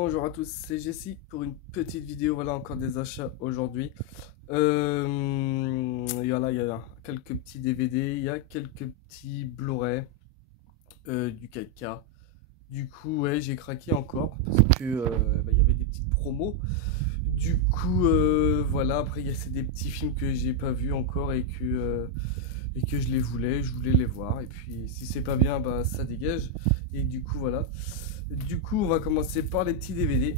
Bonjour à tous, c'est Jessie pour une petite vidéo. Voilà, encore des achats aujourd'hui. Voilà, il y a quelques petits DVD, il y a quelques petits Blu-ray, du 4K. Du coup, ouais, j'ai craqué encore parce que il y avait des petites promos. Du coup, voilà, après, c'est des petits films que j'ai pas vus encore et que je voulais les voir. Et puis, si c'est pas bien, bah ça dégage. Et du coup, voilà. Du coup, on va commencer par les petits DVD.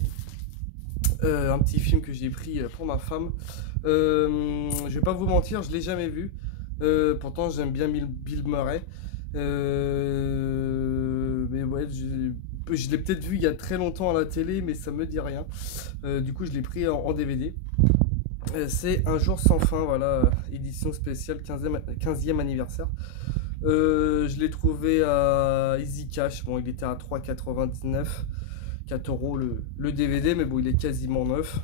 Un petit film que j'ai pris pour ma femme. Je vais pas vous mentir, je l'ai jamais vu. Pourtant, j'aime bien Bill Murray. Mais ouais, je l'ai peut-être vu il y a très longtemps à la télé, mais ça me dit rien. Du coup, je l'ai pris en DVD. C'est Un jour sans fin, voilà, édition spéciale 15e anniversaire. Je l'ai trouvé à Easy Cash. Bon, il était à 3,99, 4 € le DVD, mais bon, il est quasiment neuf.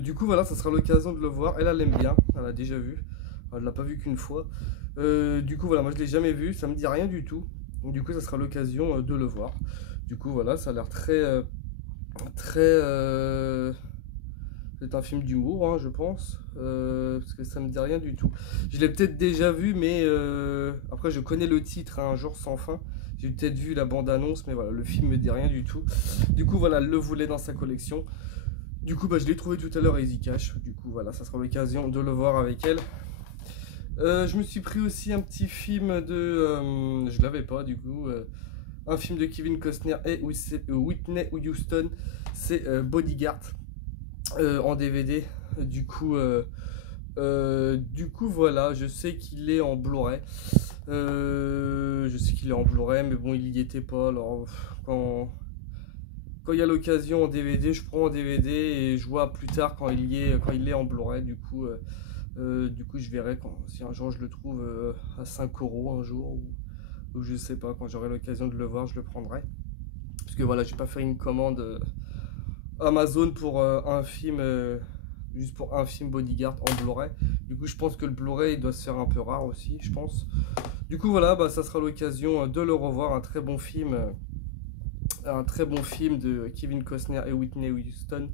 Du coup, voilà, ça sera l'occasion de le voir. Elle aime bien, elle a déjà vu. Elle l'a pas vu qu'une fois. Du coup, voilà, moi je l'ai jamais vu, ça me dit rien du tout. Donc, du coup, ça sera l'occasion de le voir. Du coup, voilà, ça a l'air très. C'est un film d'humour, hein, je pense, parce que ça me dit rien du tout. Je l'ai peut-être déjà vu, mais après je connais le titre, hein, Un jour sans fin. J'ai peut-être vu la bande-annonce, mais voilà, le film me dit rien du tout. Du coup, voilà, elle le voulait dans sa collection. Du coup, bah, je l'ai trouvé tout à l'heure à Easy Cash. Du coup, voilà, ça sera l'occasion de le voir avec elle. Je me suis pris aussi un petit film de... je l'avais pas, du coup. Un film de Kevin Costner et Whitney Houston. C'est Bodyguard. En DVD. Du coup, voilà, je sais qu'il est en Blu-ray. Mais bon, il y était pas. Alors, quand il y a l'occasion en DVD, je prends en DVD et je vois plus tard quand il est en Blu-ray. Du coup, je verrai si un jour je le trouve à 5 € un jour ou je sais pas, quand j'aurai l'occasion de le voir, je le prendrai. Parce que voilà, j'ai pas fait une commande Amazon pour un film, juste pour un film Bodyguard en Blu-ray. Du coup, je pense que le Blu-ray doit se faire un peu rare aussi, je pense. Du coup, voilà, bah, ça sera l'occasion de le revoir. Un très bon film de Kevin Costner et Whitney Houston.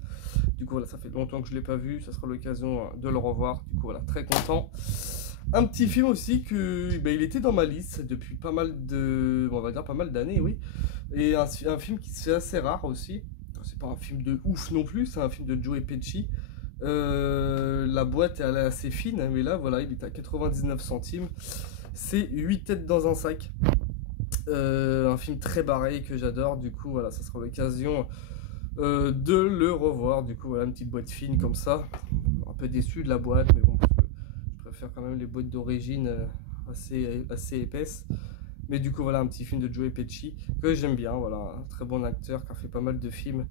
Du coup, voilà, ça fait longtemps que je l'ai pas vu. Ça sera l'occasion de le revoir. Du coup, voilà, très content. Un petit film aussi il était dans ma liste depuis pas mal on va dire pas mal d'années, oui. Et un film qui se fait assez rare aussi. C'est pas un film de ouf non plus, c'est un film de Joe Pesci. La boîte elle est assez fine, mais là voilà, il est à 99 centimes. C'est 8 têtes dans un sac. Un film très barré que j'adore. Du coup, voilà, ça sera l'occasion de le revoir. Du coup, voilà, une petite boîte fine comme ça. Un peu déçu de la boîte, mais bon, je préfère quand même les boîtes d'origine assez épaisses. Mais du coup, voilà, un petit film de Joe Pesci que j'aime bien. Voilà, un très bon acteur qui a fait pas mal de films.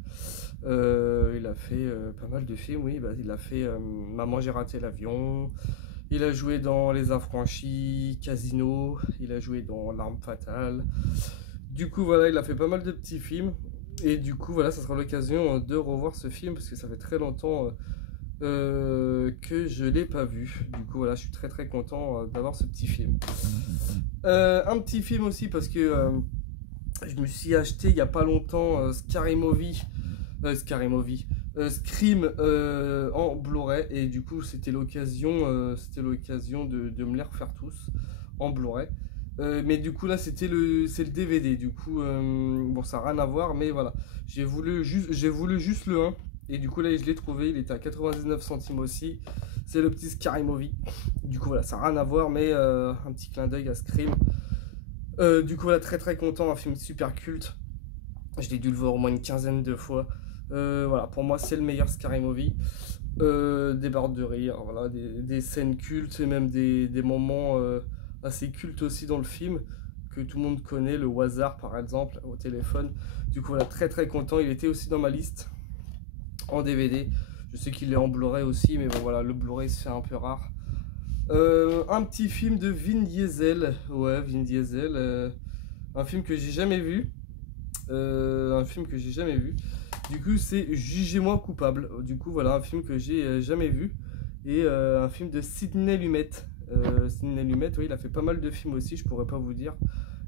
Il a fait pas mal de films, oui. Bah, il a fait Maman, j'ai raté l'avion. Il a joué dans Les Affranchis, Casino. Il a joué dans L'Arme Fatale. Du coup, voilà, il a fait pas mal de petits films. Et du coup, voilà, ça sera l'occasion de revoir ce film parce que ça fait très longtemps que je l'ai pas vu. Du coup, voilà, je suis très très content d'avoir ce petit film. Un petit film aussi parce que je me suis acheté il y a pas longtemps Scream en Blu-ray et du coup c'était l'occasion de me les refaire tous en Blu-ray. Mais du coup là c'est le DVD. Du coup bon, ça n'a rien à voir, mais voilà, j'ai voulu juste le 1 et du coup là je l'ai trouvé, il était à 99 centimes aussi. C'est le petit Scary Movie. Du coup voilà, ça n'a rien à voir, mais un petit clin d'œil à Scream. Du coup voilà, très très content, un film super culte. Je l'ai dû le voir au moins une quinzaine de fois. Voilà, pour moi c'est le meilleur Scary Movie. Des barres de rire, voilà, des scènes cultes et même des moments assez cultes aussi dans le film que tout le monde connaît, le hasard par exemple au téléphone. Du coup voilà, très très content. Il était aussi dans ma liste en DVD. Je sais qu'il est en Blu-ray aussi, mais bon voilà, le Blu-ray se fait un peu rare. Un petit film de Vin Diesel, ouais, Vin Diesel, un film que j'ai jamais vu. Du coup, c'est Jugez-moi coupable. Du coup, voilà, un film que j'ai jamais vu. Et un film de Sidney Lumet. Sidney Lumet, oui, il a fait pas mal de films aussi, je pourrais pas vous dire.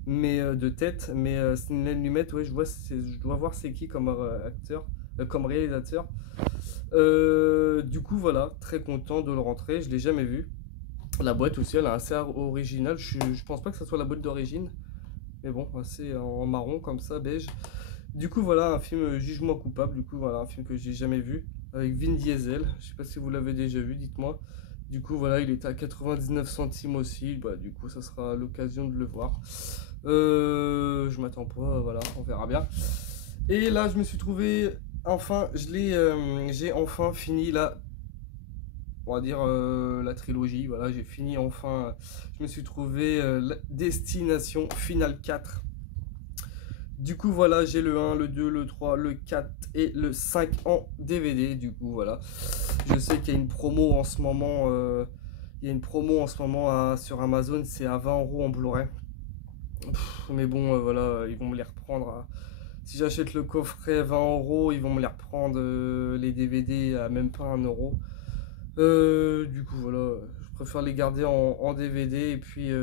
mais de tête. Mais Sidney Lumet, ouais, je dois voir c'est qui comme acteur, comme réalisateur. Du coup, voilà, très content de le rentrer. Je l'ai jamais vu. La boîte aussi, elle est assez originale. Je pense pas que ça soit la boîte d'origine, mais bon, assez en marron comme ça, beige. Du coup, voilà, un film Jugement coupable. Du coup, voilà, un film que j'ai jamais vu avec Vin Diesel. Je sais pas si vous l'avez déjà vu, dites-moi. Du coup, voilà, il est à 99 centimes aussi. Bah, du coup, ça sera l'occasion de le voir. Je m'attends pas, voilà, on verra bien. Et là, je me suis trouvé, enfin, j'ai enfin fini on va dire la trilogie. Voilà, j'ai fini enfin. Je me suis trouvé Destination Finale 4. Du coup, voilà, j'ai le 1, le 2, le 3, le 4 et le 5 en DVD. Du coup, voilà. Je sais qu'il y a une promo en ce moment. Il y a une promo en ce moment sur Amazon, c'est à 20 € en Blu-ray. Mais bon, voilà, ils vont me les reprendre. Si j'achète le coffret 20 €, ils vont me les reprendre les DVD à même pas 1 €. Du coup, voilà, je préfère les garder en DVD et puis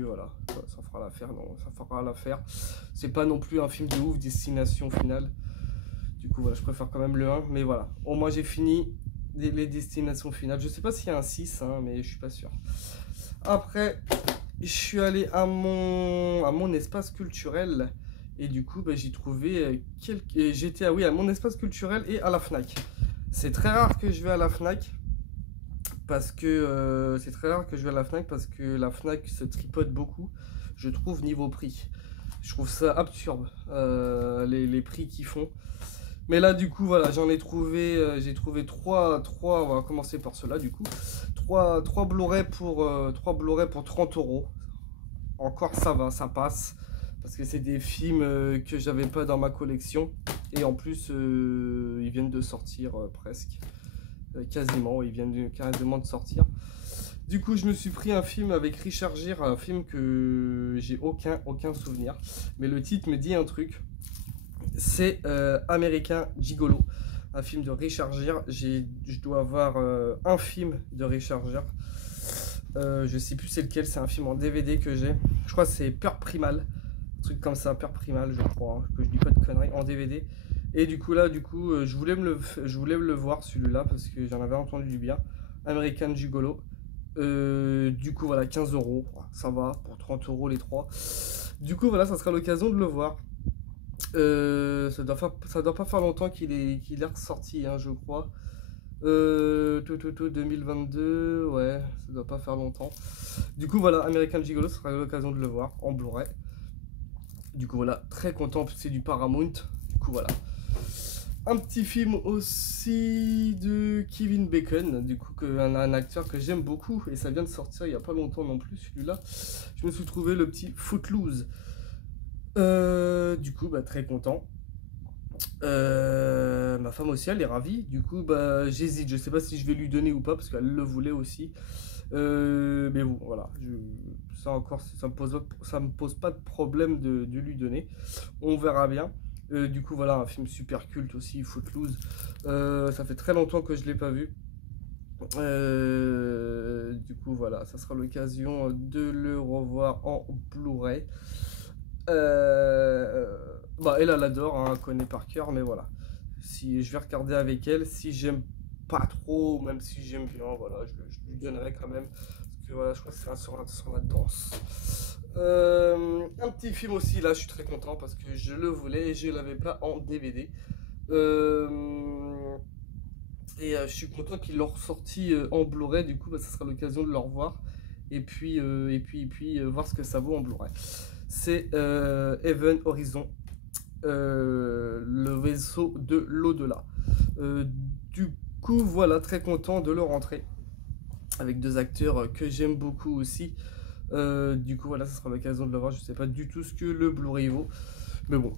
voilà, ça fera l'affaire. Non, ça fera l'affaire. C'est pas non plus un film de ouf, Destination Finale. Du coup, voilà, je préfère quand même le 1. Mais voilà, au moins j'ai fini les destinations finales. Je sais pas s'il y a un 6, hein, mais je suis pas sûr. Après, je suis allé à mon espace culturel. Et du coup, bah, j'ai trouvé j'étais oui, à mon espace culturel et à la Fnac. C'est très rare que je vais à la Fnac. Parce que c'est très rare que je vais à la Fnac parce que la Fnac se tripote beaucoup, je trouve, niveau prix. Je trouve ça absurde, les prix qu'ils font. Mais là, du coup, voilà, j'en ai trouvé, j'ai trouvé trois, on va commencer par cela, du coup. Trois Blu-ray pour 30 €. Encore ça va, ça passe. Parce que c'est des films que j'avais pas dans ma collection. Et en plus, ils viennent de sortir presque. Quasiment, ils viennent carrément de sortir. Du coup, je me suis pris un film avec Richard Gere, un film que j'ai aucun souvenir. Mais le titre me dit un truc. C'est American Gigolo, un film de Richard Gere. Je dois avoir un film de Richard Gere. Je sais plus c'est lequel, c'est un film en DVD que j'ai. Je crois que c'est Peur Primal, un truc comme ça, Peur Primal, je crois, hein, que je dis pas de conneries, en DVD. Et du coup là, je voulais me le voir celui-là parce que j'en avais entendu du bien. American Gigolo. Du coup voilà, 15 €, ça va, pour 30 € les trois. Du coup voilà, ça sera l'occasion de le voir. Ça doit pas faire longtemps qu'il est ressorti, hein, je crois. 2022, ouais, ça doit pas faire longtemps. Du coup voilà, American Gigolo, ça sera l'occasion de le voir en Blu-ray. Du coup voilà, très content, c'est du Paramount. Du coup voilà. Un petit film aussi de Kevin Bacon, du coup un acteur que j'aime beaucoup et ça vient de sortir il y a pas longtemps non plus celui-là. Je me suis trouvé le petit Footloose. Du coup bah très content. Ma femme aussi elle est ravie. Du coup bah j'hésite, je sais pas si je vais lui donner ou pas parce qu'elle le voulait aussi. Mais bon voilà, ça encore ça me pose pas de problème de lui donner. On verra bien. Du coup voilà, un film super culte aussi, Footloose. Ça fait très longtemps que je l'ai pas vu. Du coup voilà, ça sera l'occasion de le revoir en Blu-ray. Bah elle l'adore, hein, elle connaît par cœur, mais voilà. Si je vais regarder avec elle, si j'aime pas trop, même si j'aime bien, voilà, je lui donnerai quand même. Parce que voilà, je crois que c'est sur la danse. Un petit film aussi, là je suis très content parce que je le voulais et je l'avais pas en DVD. Je suis content qu'ils l'ont ressorti en Blu-ray, du coup bah, ça sera l'occasion de le revoir et puis voir ce que ça vaut en Blu-ray. C'est Event Horizon, le vaisseau de l'au-delà. Du coup voilà, très content de le rentrer avec deux acteurs que j'aime beaucoup aussi. Du coup voilà, ça sera l'occasion de le voir. Je sais pas du tout ce que le Blu-ray vaut, mais bon,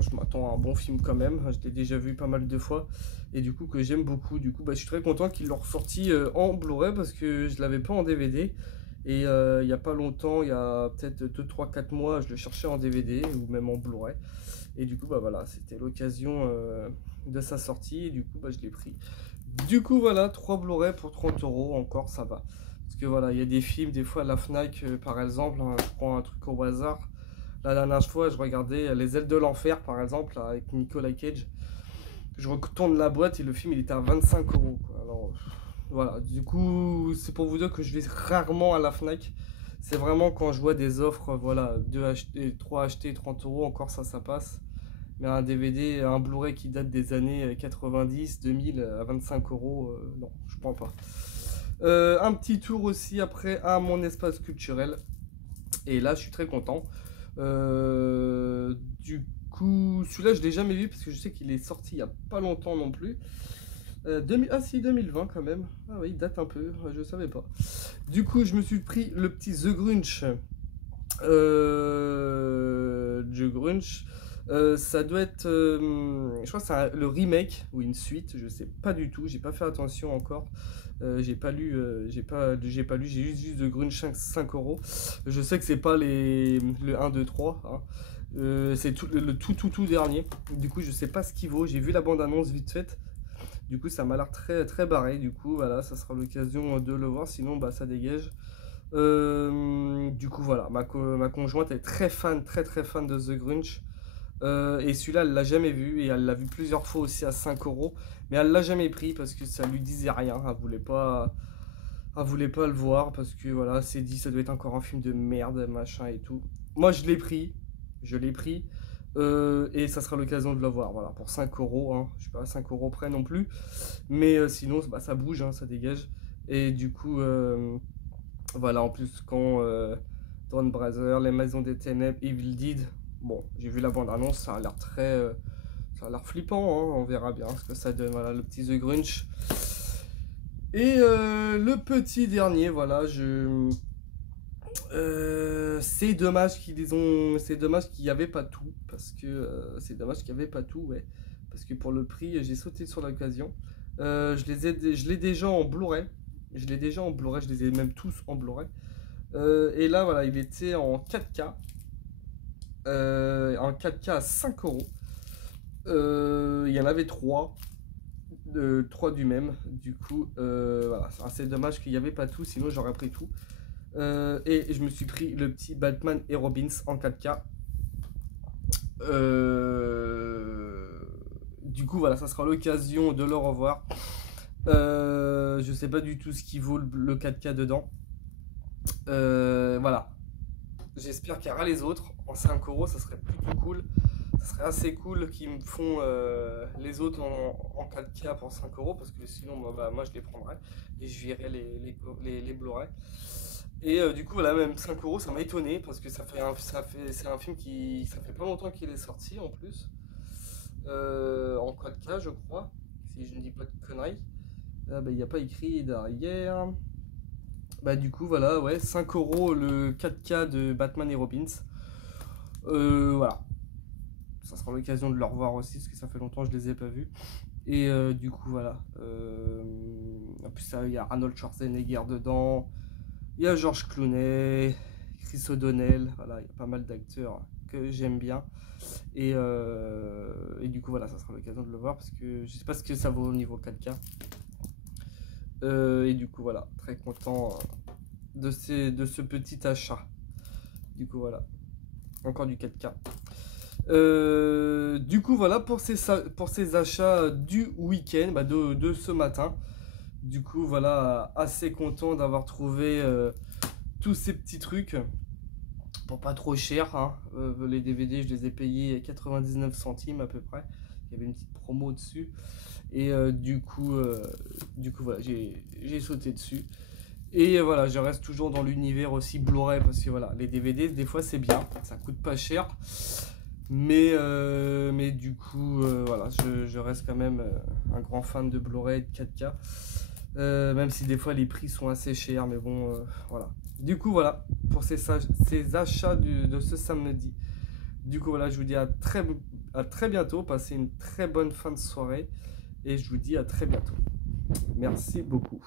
je m'attends à un bon film quand même. Je l'ai déjà vu pas mal de fois et du coup que j'aime beaucoup. Du coup bah, je suis très content qu'ils l'ont ressorti en Blu-ray parce que je l'avais pas en DVD. Et il n'y a pas longtemps, il y a peut-être 2, 3, 4 mois, je le cherchais en DVD ou même en Blu-ray. Et du coup, bah voilà, c'était l'occasion de sa sortie et du coup, bah, je l'ai pris. Du coup, voilà, 3 Blu-ray pour 30 €, encore ça va. Parce que voilà, il y a des films, des fois à la Fnac, par exemple, hein, je prends un truc au hasard. La dernière fois, je regardais Les Ailes de l'Enfer, par exemple, là, avec Nicolas Cage. Je retourne la boîte et le film, il était à 25 euros, quoi. Alors, voilà, du coup, c'est pour vous dire que je vais rarement à la Fnac. C'est vraiment quand je vois des offres, voilà, 2 achetés, 3 achetés, 30 euros, encore ça passe. Mais un DVD, un Blu-ray qui date des années 90, 2000 à 25 euros, non, je prends pas. Un petit tour aussi après à mon espace culturel. Et là, je suis très content. Du coup, celui-là, je l'ai jamais vu parce que je sais qu'il est sorti il y a pas longtemps non plus. Ah si, 2020 quand même. Ah oui, il date un peu, je savais pas. Du coup, je me suis pris le petit The Grunch. The Grunch. Ça doit être, je crois que c'est le remake ou une suite, je sais pas du tout, j'ai pas fait attention encore. J'ai pas lu, j'ai juste vu The Grunge 5 euros. Je sais que c'est pas le 1, 2, 3. Hein. C'est le tout dernier. Du coup, je sais pas ce qu'il vaut. J'ai vu la bande-annonce vite faite. Du coup, ça m'a l'air très, très barré. Du coup, voilà, ça sera l'occasion de le voir. Sinon, bah, ça dégage. Du coup, voilà. Ma conjointe est très fan, très, très fan de The Grunge. Et celui-là, elle l'a jamais vu. Et elle l'a vu plusieurs fois aussi à 5 euros. Mais elle l'a jamais pris parce que ça lui disait rien. Elle voulait pas le voir parce que voilà, c'est dit, ça doit être encore un film de merde, machin et tout. Moi, je l'ai pris. Je l'ai pris. Et ça sera l'occasion de le voir. Voilà, pour 5 euros. Hein. Je suis pas à 5 euros près non plus. Mais sinon, bah, ça bouge, hein, ça dégage. Et du coup, voilà, en plus, quand Dawn Brother, Les Maisons des Ténèbres, Evil Dead. Bon, j'ai vu la bande-annonce, ça a l'air très... ça a l'air flippant, hein, on verra bien ce que ça donne. Voilà, le petit The Grunch. Et le petit dernier, voilà, c'est dommage c'est dommage qu'il n'y avait pas tout, parce que... c'est dommage qu'il n'y avait pas tout, ouais. Parce que pour le prix, j'ai sauté sur l'occasion. Je l'ai déjà en Blu-ray. Je les ai même tous en Blu-ray. Et là, voilà, il était en 4K. En 4K à 5 euros. Il y en avait 3. 3 du même. Du coup, voilà, c'est assez dommage qu'il n'y avait pas tout, sinon j'aurais pris tout. Et je me suis pris le petit Batman et Robins en 4K. Du coup, voilà, ça sera l'occasion de le revoir. Je sais pas du tout ce qui vaut le 4K dedans. Voilà. J'espère qu'il y aura les autres. En 5 euros, ça serait plutôt cool. Ça serait assez cool qu'ils me font les autres en 4K pour 5 euros. Parce que sinon, bah, moi, je les prendrais. Et je virerais les Blu-ray. Et du coup, voilà, même 5 euros, ça m'a étonné. Parce que c'est un film qui... Ça fait pas longtemps qu'il est sorti en plus. En 4K, je crois. Si je ne dis pas de conneries. Bah, il n'y a pas écrit derrière. Bah du coup voilà, ouais, 5 euros le 4K de Batman et Robins. Voilà. Ça sera l'occasion de le revoir aussi, parce que ça fait longtemps que je les ai pas vus. Et du coup voilà. En plus il y a Arnold Schwarzenegger dedans. Il y a George Clooney, Chris O'Donnell. Voilà, il y a pas mal d'acteurs que j'aime bien. Et du coup voilà, ça sera l'occasion de le voir, parce que je sais pas ce que ça vaut au niveau 4K. Et du coup voilà, très content de ce petit achat. Du coup voilà, encore du 4K. Du coup voilà pour ces achats du week-end, bah, de ce matin. Du coup voilà, assez content d'avoir trouvé tous ces petits trucs pour pas trop cher. Hein. Les DVD, je les ai payés 99 centimes à peu près. Il y avait une petite promo dessus. Et du coup voilà, j'ai sauté dessus. Et voilà, je reste toujours dans l'univers aussi Blu-ray, parce que voilà, les DVD, des fois c'est bien, ça coûte pas cher. Mais du coup, voilà, je reste quand même un grand fan de Blu-ray et de 4K. Même si des fois les prix sont assez chers, mais bon, voilà. Du coup, voilà, pour ces achats de ce samedi. Du coup, voilà, je vous dis à très bientôt. Passez une très bonne fin de soirée. Et je vous dis à très bientôt. Merci beaucoup.